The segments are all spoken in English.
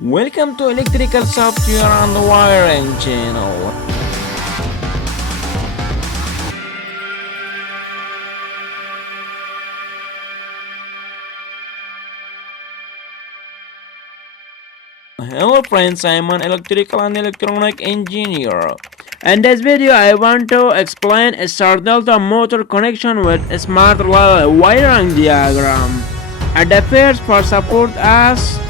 Welcome to Electrical Software and Wiring channel. Hello friends, I am an electrical and electronic engineer. In this video, I want to explain a star delta motor connection with a smart wiring diagram. At the first, for support us,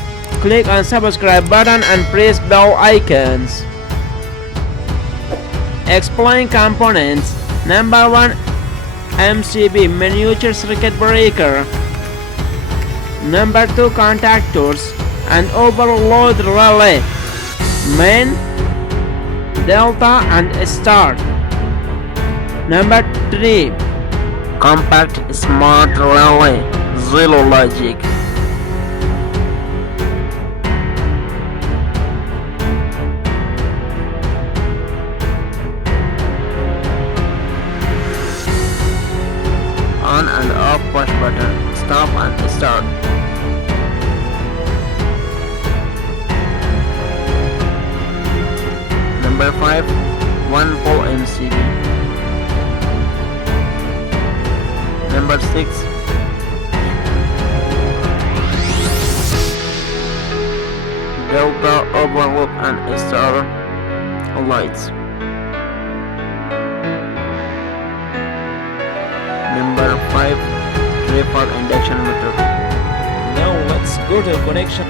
click on subscribe button and press bell icons. Explain components. Number 1, MCB miniature circuit breaker. Number 2, contactors and overload relay, main, delta and star. Number 3, compact smart relay, zero logic. On and off push button, stop and start. Number 5, 1 pole MCB. Number 6, delta overload and star lights. Number 5, tray for induction motor. Now let's go to connection.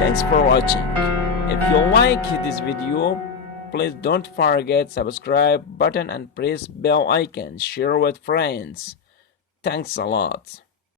Thanks for watching. If you like this video, please don't forget subscribe button and press bell icon. Share with friends. Thanks a lot.